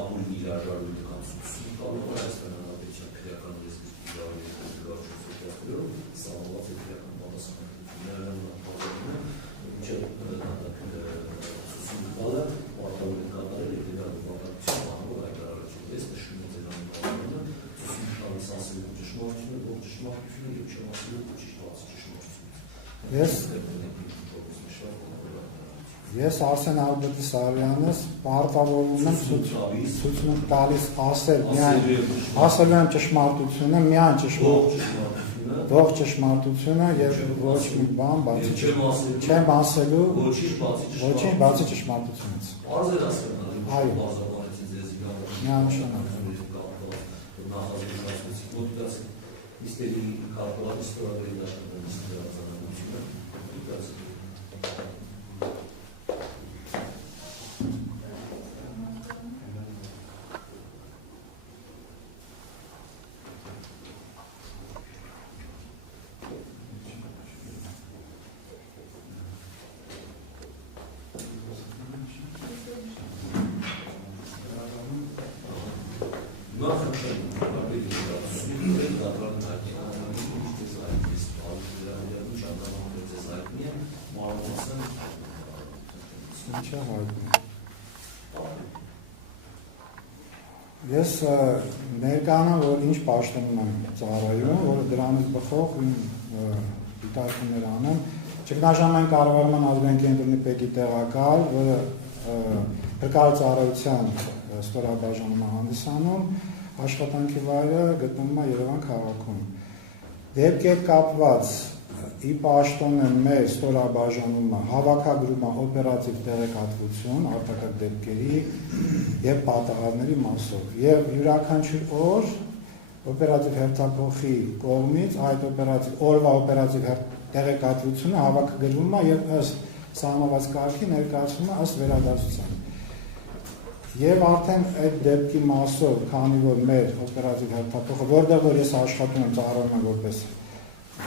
ապուրի իրաժարույթը կամ սուսում կարող է այս տնանապետության քրեական ռեսուրսի իրավարություններով սահմանված է քրեական պատասխանատվությունները մինչև սուսում գալը պարտավոր է կատարել և դրա վկայակցության բանով հայտարարություն։ Ես նշում եմ ձեր անունը սուսում շարից ասելու ճշմարտությունը, ով ճշմարտությունը և չեմ ասելու ճիշտ Ես Արսեն Ալբերտիսարյանս պարտավորվում եմ ցույց տալիս ասել եմ ճշմարտությունը, միայն ողջ ճշմարտությունը եւ ոչ մի բան բացի չեմ ասելու ոչինչ բացի ճշմարտությունից։ Այո։ Միանշանակ։ Истории корпорации строили даже Ես ներկայանում որ ինչ պաշտոնում եմ ծառայում, որը դրանից բխող դիտարկումներ անեմ, ճգնաժամային կառավարման ազգային կենտրոնի պետի տեղակալ, որը փրկարարության ստորաբաժանում հանդիսանում, աշխատանքի վայրը գտնվում է Երևան քաղաքում։ Դեպքի հետ կապված ի պաշտոն է մեր ստորաբաժանումը հավաքագրում է օպերատիվ տեղեկատվություն արտակարգ դեպքերի եւ պատահարների մասով եւ յուրաքանչյուր օր օպերատիվ հերթափոխի կողմից այդ օրվա օպերատիվ տեղեկատվությունը հավաքագրվում է եւ ըստ սահմանված կարգի ներկայացվում է ըստ վերադասության եւ արդեն այդ դեպքի մասով քանի որ մեր օպերատիվ հերթափոխը որտեղ որ ես աշխատում եմ ծառայում եմ որպես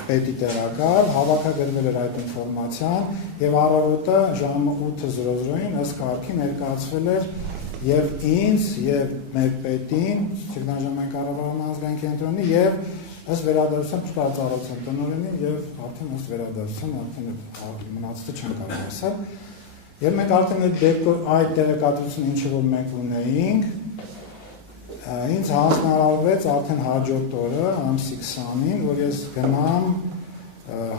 պետի տեղակալ հավաքագրվել էր այդ ինֆորմացիան եւ առավոտը ժամը 8:00-ին ըստ կարգի ներկայացվել էր եւ ինձ եւ մեր պետին ճգնաժամային կառավարման ազգային կենտրոնի եւ ըստ վերադասության փոխարցարության տնօրենի եւ արդեն ըստ վերադասության արդեն մնացածը չեմ կարող ասել եւ մենք արդեն այդ տեղեկատվությունը ինչը որ մենք ունեինք ինձ հանձնարարվեց արդեն հաջորդ օրը ամսի 20-ին, որ ես գնամ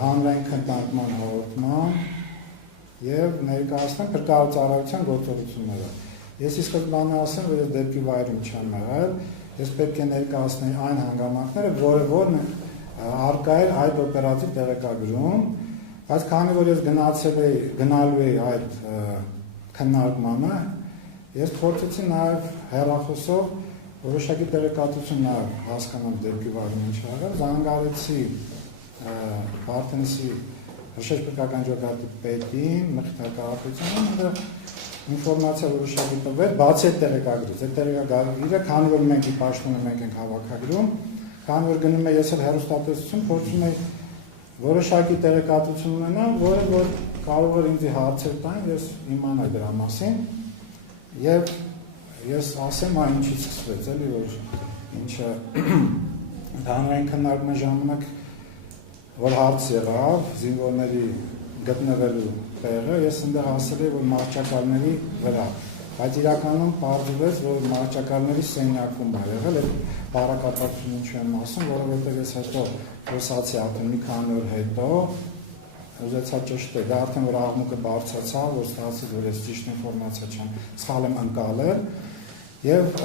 հանրային քննարկման հաղորդման եւ ներկայացնեմ փրկարարության գործողությունները։ Ես ի սկզբանե ասեմ, որ ես դեպքի վայրում չեմ եղել, ես պետք է ներկայացնեի այն հանգամանքները, որը արկա էր այդ օպերատիվ տեղեկագրում, բայց քանի որ ես գնալու էի այդ քննարկմանը, ես փորձեցի նաեւ հեռախոսով որոշակի տեղեկատվություն նաև հասկանամ դեպքի վայրում ինչ եղել, զանգարեցի Վարդենիսի հրշեջբերգական ջոկատի պետին, մխիթարքարապետյանը, այնտեղ ինֆորմացիա որոշակի տվեց, բացի այդ տեղեկագրից, այդ տեղեկագրը, քանի որ մենք ի պաշտոնը մենք ենք հավաքագրում, քանի որ գնում է ես էլ հեռուստատեսություն, փորձում եմ որոշակի տեղեկատվություն ունենամ, որը որ կարող է ինձ հարցեր տան, ես իմանայի դրա մասին եւ ես ասեմ այն ինչից սկսվեց, էլի որ ինչը հանրային քննարկման ժամանակ որ հարց եղավ զինվորների գտնվելու տեղը, ես այնտեղ ասել եմ որ մարզչակալների վրա, բայց իրականում պարզվեց որ մարզչակալների սենյակում է եղել, այդ բառակապակցությունը չեմ ասում, որովհետև ես հետո խոսացի արդեն մի քանի օր հետո ուզեցա ճշտել, դա արդեն որ աղմուկը բարձրացավ, որ ստացի որ ես ճիշտ ինֆորմացիա չեմ սխալ եմ ընկալել եւ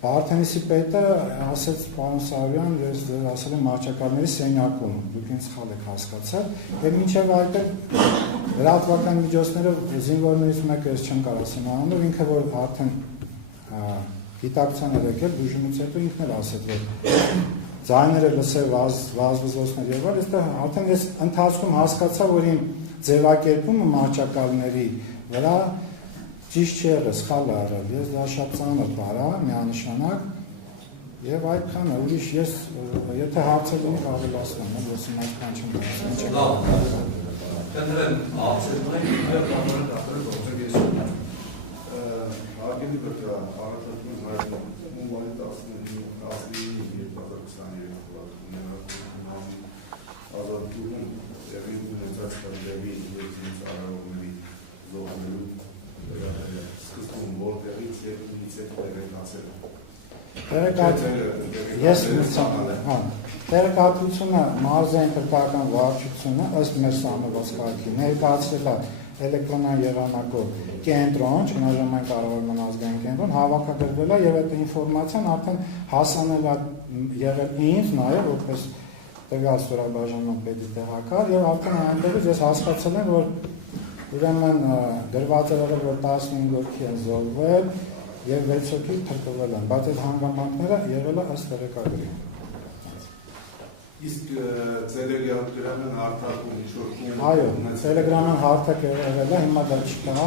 Վարդենիսի պետը ասեց պարոն Սարոյան, ես ասել եմ մարզչակալների սենյակում, դուք ինձ սխալ եք հասկացել եւ մինչեւ այդտեղ լրատվական միջոցներով զինվորներից մեկը ես չեմ կարող ասեմ անունով, ինքը որ արդեն գիտակցության էր եկել, բուժումից հետո ինքն էլ ասեց որ ձայները լսել վազվզոցներ եղավ, այստեղ արդեն ես ընթացքում հասկացա որ իմ ձևակերպումը մարզչակալների վրա ճիշտ չի եղել, սխալ է եղել, ես դա շատ ծանր բառ է, միանշանակ եւ այդքանը, ուրիշ ես եթե հարցեր ունի ավելացնում եմ, ես այնքան չեմ ասում։ Կներեմ հարցերն են, եւ կապը գործողություն։ Հարգելի Այդի վրա առաջարկում հայտնվում մոմբայի 19-2023 թվականներին ազատությունում տեղի ունեցած քրդերի երկրի արարողների զոհվելու սկզբում որտեղից եւ ումից է տեղեկատվությունը մարզային քրթական վարչությունը ըստ մեր սահմանված կարգի ներկայացրել է էլեկտրոնային եղանակով կենտրոն, ճգնաժամային կառավարման ազգային կենտրոն, հավաքագրվել է եւ այդ ինֆորմացիան արդեն հասանել է եղել ինձ նաեւ որպես տվյալ ստորաբաժանման պետի տեղակալ եւ արդեն այնտեղից ես հասկացել եմ որ ուրեմն գրված է եղել որ 15 հոգի են զոհվել եւ 6 հոգի թրկվել են, բայց այդ հանգամանքները եղել է ըստ տեղեկագրի։ Իսկ Telegram-ն հարթակում ինչ-որ Այո, Telegram-ն հարթակ եղել է, հիմա դա չկա։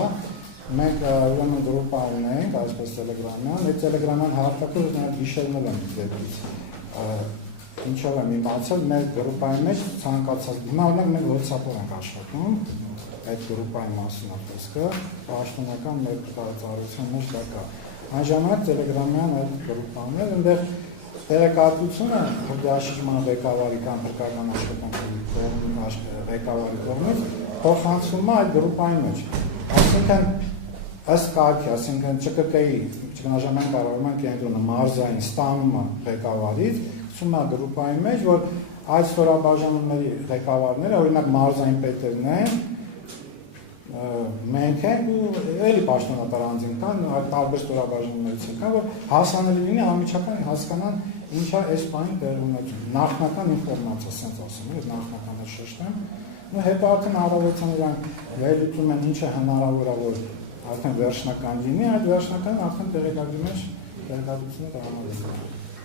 Մենք ուրեմն գրուպա ունենք, այսպես Telegram-յան, այդ Telegram-յան հարթակը նաև գիշերներ են դեպից։ Ինչով եմ իմացել, մեր գրուպայի մեջ ցանկացած, հիմա օրինակ մենք WhatsApp-ով ենք աշխատում, այդ գրուպայի մասին ասկը, պաշտոնական մեր ծառայության մեջ դա կա։ Այն ժամանակ Telegram-յան այդ գրուպաներ, այնտեղ տեղեկատվությունը հրդեհաշիջման ղեկավարի կամ հրկական աշխատանքի ղեկավարի կողմից փոխանցվում է այդ գրուպայի մեջ։ Այսինքն ըստ կարգի, այսինքն ՃԿԿ-ի ճգնաժամային կառավարման կենտրոնը մարզային ստանում է ղեկավարից, գցում է գրուպայի մեջ, որ այդ ստորաբաժանումների ղեկավարները, օրինակ մարզային պետերն են, մենք ենք ու էլի պաշտոնատար անձինք կան, այդ տարբեր ստորաբաժանումներից են կան, որ հասանելի լինի անմիջական հասկանան ինչ է այս բանի տեղ ունեցում։ Նախնական ինֆորմացիա, ասենց ասում եմ, նախնականը շեշտեմ, ու հետո արդեն առավոտյան իրանք վերլուծում են ինչ է հնարավոր է, որ արդեն վերջնական լինի, այդ վերջնական արդեն տեղեկագրի մեջ տեղեկատվությունը տրամադրվում է։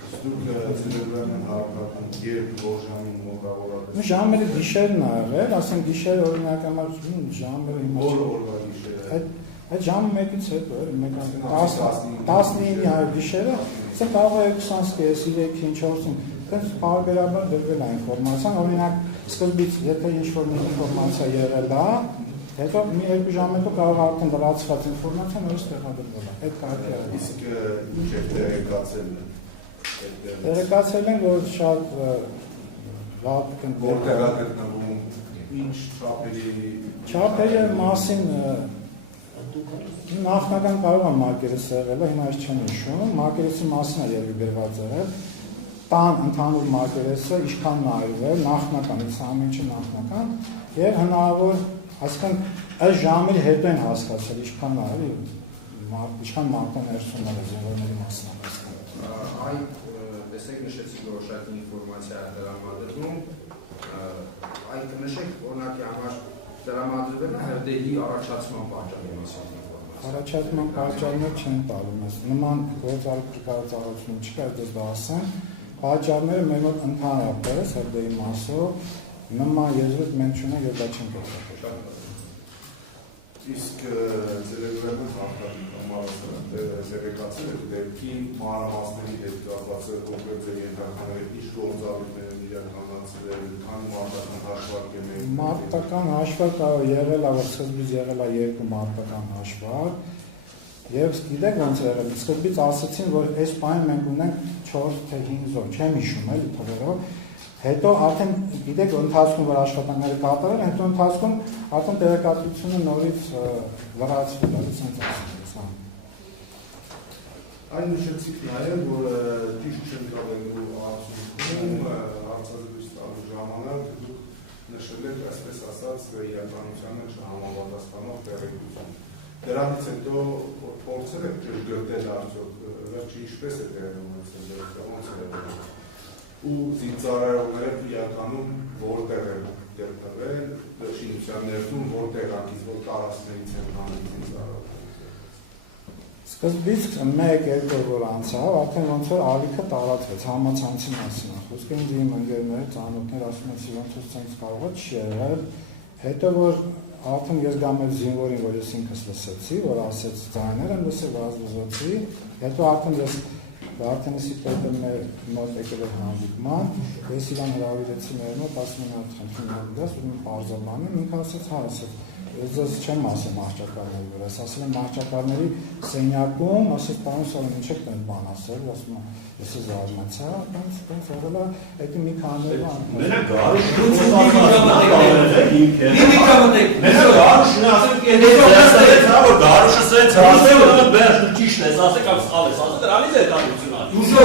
Դուք Telegram-ն հարթակում երբ որ ժամին մոտավորապես։ Ժամերը գիշերն է եղել, ասենք գիշերը օրինակ համար ժամերը հիմա օրվա գիշերը։ Այդ ժամը 1-ից հետո էր, 19-ի գիշերը, սա կարող է 20:30, 3-4-ին, այդպես բարբերաբար դրվել է ինֆորմացիան, օրինակ սկզբից եթե ինչ-որ մի ինֆորմացիա եղել է, հետո մի 2 ժամ հետո կարող արդեն լրացված ինֆորմացիան նորից տեղադրվել է, այդ կարգի է։ Իսկ ինչ է տեղեկացել։ Տեղեկացել են, որ շատ վատ որտեղ է գտնվում, ինչ չափերի մասին նախնական կարող է մակերեսը եղել, հիմա ես չեմ հիշում, մակերեսի մասին է երևի գրված եղել, տան ընդհանուր մակերեսը ինչքան նայվել, նախնական, այս ամեն ինչը նախնական, եւ հնարավոր, այսինքն այս ժամերի հետո են հասկացել ինչքան նայել, ինչքան մարտը ներսում է զինվորների մասնակից։ Այն տեսեք նշեցիք որ շատ ինֆորմացիա տրամադրվում, այն կնշեք օրինակի համար տրամադրվել է հրդեհի առաջացման պատճառի մասին ինֆորմացիա։ Առաջացման պատճառներ չեն տալու մեզ, նման գործառույթություն չկա, այդպես դա ասեմ, պատճառները մեր մոտ ընդհանրապես հրդեհի մասով նման եզրույթ մենք չունենք եւ դա չենք օգտագործում։ Իսկ Telegram-ը հաղթակի տեղեկացել եք դեպքի մանրամասների հետ կապված կոնկրետ ենթականներ ինչ գործառույթներ են իրականացրել, քանի մարտական հաշվարկ են եղել։ Մարտական հաշվարկ եղել է, որ սկզբից եղել է 2 մարտական հաշվարկ, եւ գիտեք ոնց է եղել, սկզբից ասացին, որ այս բանը մենք ունենք 4 թե 5 զոհ, չեմ հիշում էլի թվերով, հետո արդեն գիտեք ընթացքում որ աշխատանքները կատարել, հետո ընթացքում արդեն տեղեկատվությունը նորից լրացվել է, ասենց ասեմ։ Այն նշեցիք նաև, որ ճիշտ չեն կավելու արդյունքում հարցազրույց տալու ժամանակ դուք նշել եք, այսպես ասած, իրականությանը չհամապատասխանող տեղեկություն։ Դրանից հետո փորձել եք ճշգրտել արդյոք վերջը ինչպես է տեղի ունեցել, ոնց է եղել։ Ու զինծառայողները իրականում որտեղ են գտնվել, շինության ներսում որտեղ ակից, որ տարածքներից են հանում զինծառայողները։ Սկզբից 1-2 որ անցավ, արդեն ոնց որ ալիքը տարածվեց համացանցի մասին, խոսքը ինձ իմ ընկերները, ծանոթներ ասում են, ոնց որ ցենց կարող է չի եղել, հետո որ արդեն ես գամ այդ զինվորին, որ ես ինքս լսեցի, որ ասեց ձայներ եմ լսել, վազվզոցի, հետո արդեն եսի պետը մեր մոտ եկել էր հանդիպման, ես իրան հրավիրեցի մեր մոտ, ասում եմ արդեն դաս, ու պարզաբանում, ինքը ասեց, հա, ասեց, Ես չեմ ասում մահճակալների վրա, ես ասել եմ մահճակալների սենյակում, ասել պարոն Սարոյան, ինչ եք տենց բան ասել, ասում եմ, ես զարմացա, տենց եղել է, դա մի քանի Մենակ Գարուշը սենց ասել, բերջ դու ճիշտ ես, ասել կամ սխալ ես, ասել դրանից է կապությունը։ Դուժո։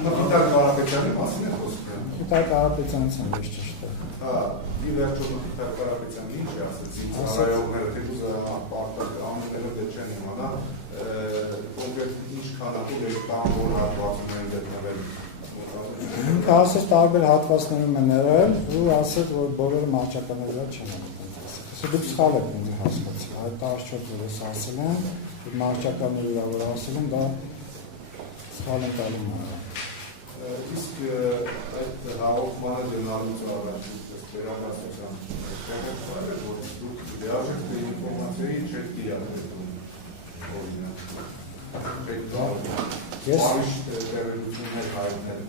Մկիտար Կարապետյանի մասին է խոսքը։ Մկիտար Կարապետյանից եմ ես ճիշտ է։ Հա, ի վերջո Մկիտար Կարապետյանը ինչ է ասեցի, ծառայողները թեկուզ անունները դե չեն իմանա, կոնկրետ ինչ քանակով է կամ որ հատվածում են գտնվել։ Ինքը ասեց տարբեր հատվածներում են եղել ու ասեց, որ բոլորը մահճակալների վրա չեն ասել։ Դուք սխալ եք ինձ հասկացել, այդ արդյոք որ ես ասել եմ, մահճակալների վրա որ ասել եմ, դա սխալ են տալում է։ Իսկ այդ հաղորդմանը գնալուց առաջ վերահասության տեղեկացել որ դուք լիարժեք թե ինֆորմացիայի չեք տիրապետում Ես տեղեկություններ հայտնել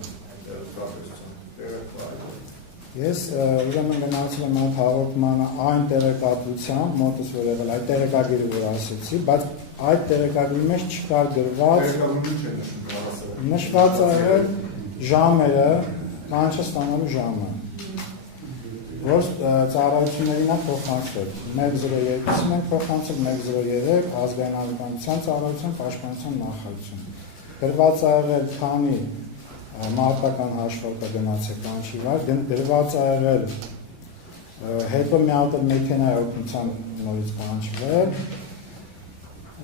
Ես ուրեմն գնացել եմ այդ հաղորդմանը այն տեղեկատվությամբ, մոտս որ եղել այդ տեղեկագիրը որ ասեցի, բայց այդ տեղեկագրի մեջ չկար գրված նշված է ժամերը, կանչը ստանալու ժամը, որ ծառայություններին է փոխանցվել, 102-ին են փոխանցել, 103 ազգային անվտանգության ծառայություն, պաշտպանության նախարարություն։ Գրված է եղել քանի մարտական հաշվարկը գնացել կանչի վար, գրված է եղել հետո մի հատ մեքենայի օգնության նորից կանչվել,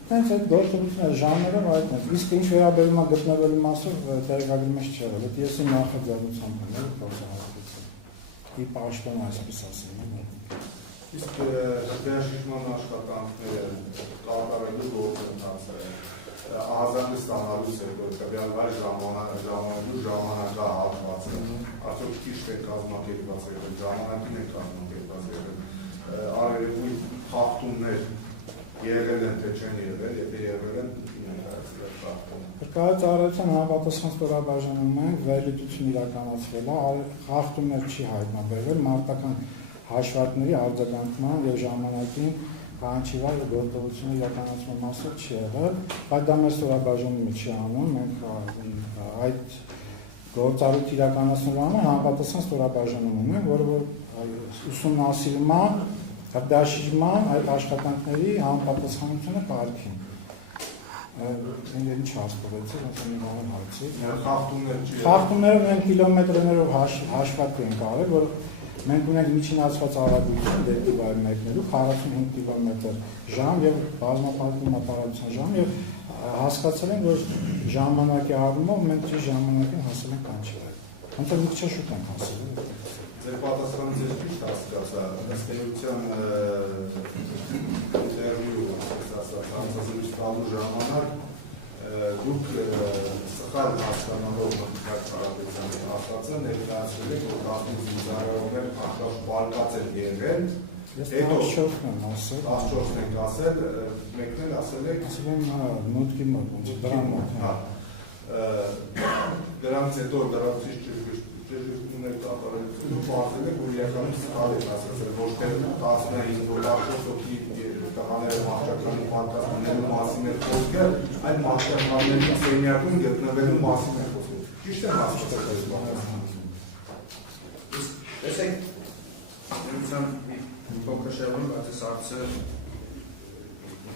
Հենց այդ գործողությունները ժամերը այդ են, իսկ ինչ վերաբերում է գտնվելու մասով տեղեկագրի մեջ չեղել, դա ես իմ նախաձեռնությամբ եմ փոխհատուցել։ Ի պաշտոն այսպես ասեմ։ Իսկ դերաշրջման աշխատանքները կատարելու գործընթացը ահազանգը ստանալուց հետո տվյալ վայր ժամանակա հատվածը արդյոք ճիշտ է կազմակերպված եղել, ժամանակին է կազմակերպված եղել, արևելքի խախտումներ եղել են թե չեն եղել, եթե եղել են Հարկայից ծառայության համապատասխան ստորաբաժանում են վերլուծություն իրականացվել է, խախտումներ չի հայտնաբերվել, մարտական հաշվարկների արձագանքման եւ ժամանակին կանչի վայր գործողությունը իրականացման մասով չի եղել, բայց դա մեր ստորաբաժանումը չի անում, մենք այդ գործառույթ իրականացնելու համար համապատասխան ստորաբաժանում ունենք, որը ուսումնասիրման դաշինման այդ աշխատանքների համապատասխանությունը կարգին։ Ինչ հասկացեցի, ոնց է նման հարցի։ Խախտումները մենք կիլոմետրերով հաշվարկում ենք արել, որ մենք ունենք միջինացված արագություն դեպի վայր մեկնելու 45 կիլոմետր ժամ եւ բազմապատկի մարտահրավերության ժամ եւ հասկացել ենք, որ ժամանակի առումով մենք ճիշտ ժամանակին հասել ենք կանչել։ Ոնց է մի քիչ շուտ ենք հասել։ Ձեր պատասխանը ձեր ճիշտ հասկացա, ըստ էության ինտերվյու ասած տալու ժամանակ դուք սխալ հասկանալով Մկիտար Կարապետյանի ասածը ներկայացրել եք, որ 15 զինծառայողներ ախտաշ բարկած են եղել, հետո 14-ն ենք ասել, մեկն էլ ասել եք ասել եմ մոտքի մոտ, դրան մոտ։ Դրանից հետո դրանից ճշգրտություններ կատարելուց պարզել եք, որ իրականում սխալ եք ասացել, ոչ թե 15 դոլարով տղաները մահճակալի պատասխանելու մասին էր խոսքը, այդ մահճակալների սենյակում գտնվելու մասին էր խոսքը։ Ճիշտ եմ հասկացել այս բանը։ Տեսեք, ուրեմն փոքր շեղում, բայց այս հարցը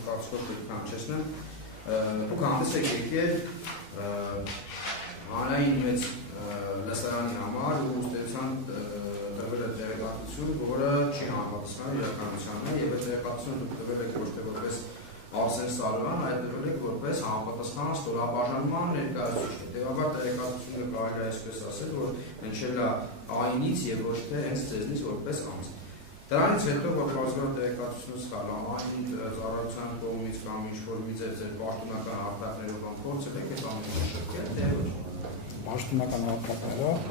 կարծում եմ կանչեցնեմ։ Դուք հանդես եք եկել հանրային մեծ լսարանի համար ու ուսուցչության տվել է տեղեկատվություն, որը չի համապատասխանում իրականությանը եւ այդ տեղեկատվությունը դուք տվել եք ոչ թե որպես Արսեն Սարոյան, այլ տվել եք որպես համապատասխան ստորաբաժանման ներկայացուցիչ։ Հետևաբար տեղեկատվությունը կարելի է այսպես ասել, որ հնչել է այնից եւ ոչ թե հենց ձեզնից որպես անձ։ Դրանից հետո որ բազմաթիվ տեղեկատվություն սխալ ամեն ծառայության կողմից կամ ինչ-որ մի ձեր պաշտոնական արտակներով փորձել եք այդ ամենը շրջել, թե ոչ։ Պաշտոնական արտակներով,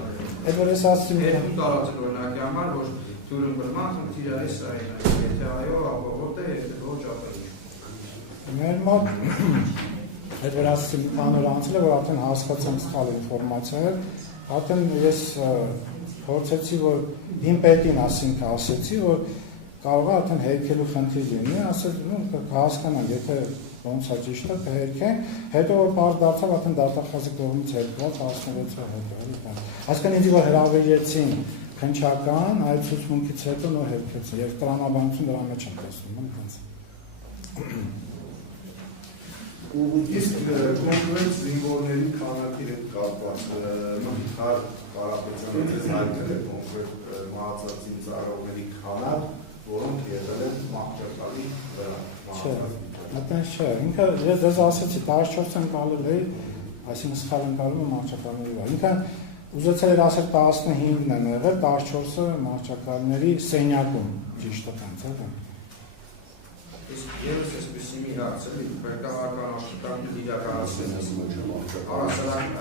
այդ որ ես ասում եմ տարածել օրինակի համար, որ դուրս բռնան խնդիրը այս այն, եթե այո, ապա որտե՞ղ է, եթե ոչ ապա ինչ։ Մեր մոտ այդ որ ասում անոր անցել է, որ արդեն հասկացանք սխալ ինֆորմացիա է, Արդեն ես փորձեցի, որ իմ պետին ասեցի, որ կարող է արդեն հերքելու խնդիր լինի, ասել, կհասկանանք, եթե ոնց է ճիշտ է, կհերքեն, հետո որ պարզ դարձավ, արդեն դատախազի կողմից հերքված 16-ը հետո, այսքան ինձ որ հրավիրեցին քննչական, այդ ցուցմունքից հետո նոր հերքեցին, եւ տրամաբանություն դրա մեջ եմ տեսնում, այնպես։ Իսկ կոնկրետ զինվորների քանակի հետ կապված Մխիթար Կարապետյանը ձեզ հայտնել է կոնկրետ մահացածին ծառայողների քանակ, որոնք եղել են մահճակալի վրա։ Այդպես չէ, ինքը ես դες ասեցի 14 ընկալել էի, այսինքն սխալ ընկալում եմ մահճակալների վրա։ Ինքը ուզեցել էր ասել 15-ն եմ եղել, 14-ը մահճակալների սենյակում, ճիշտ է տենց, հա՞։ Իսկ ես այսպեսի մի հարց էլի, պետքավական աշխատանքի իրականացնելիս, առասարակ